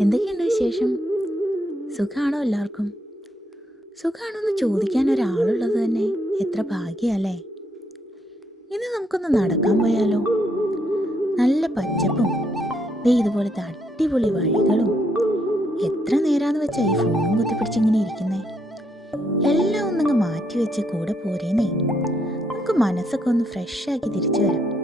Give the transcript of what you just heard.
എന്തൊക്കെയുണ്ട് വിശേഷം? സുഖാണോ എല്ലാവർക്കും? സുഖാണോ എന്ന് ചോദിക്കാൻ ഒരാളുള്ളത് തന്നെ എത്ര ഭാഗ്യമല്ലേ. ഇന്ന് നമുക്കൊന്ന് നടക്കാൻ പോയാലോ? നല്ല പച്ചപ്പും ഇതുപോലത്തെ അടിപൊളി വഴികളും. എത്ര നേരാന്ന് വെച്ചാ ഈ ഫോണും കുത്തിപ്പിടിച്ചിങ്ങനെ ഇരിക്കുന്നേ. എല്ലാം ഒന്നങ്ങ് മാറ്റി വെച്ച് കൂടെ പോരേന്നേ. നമുക്ക് മനസ്സൊക്കെ ഒന്ന് ഫ്രഷ് ആക്കി തിരിച്ചു വരാം.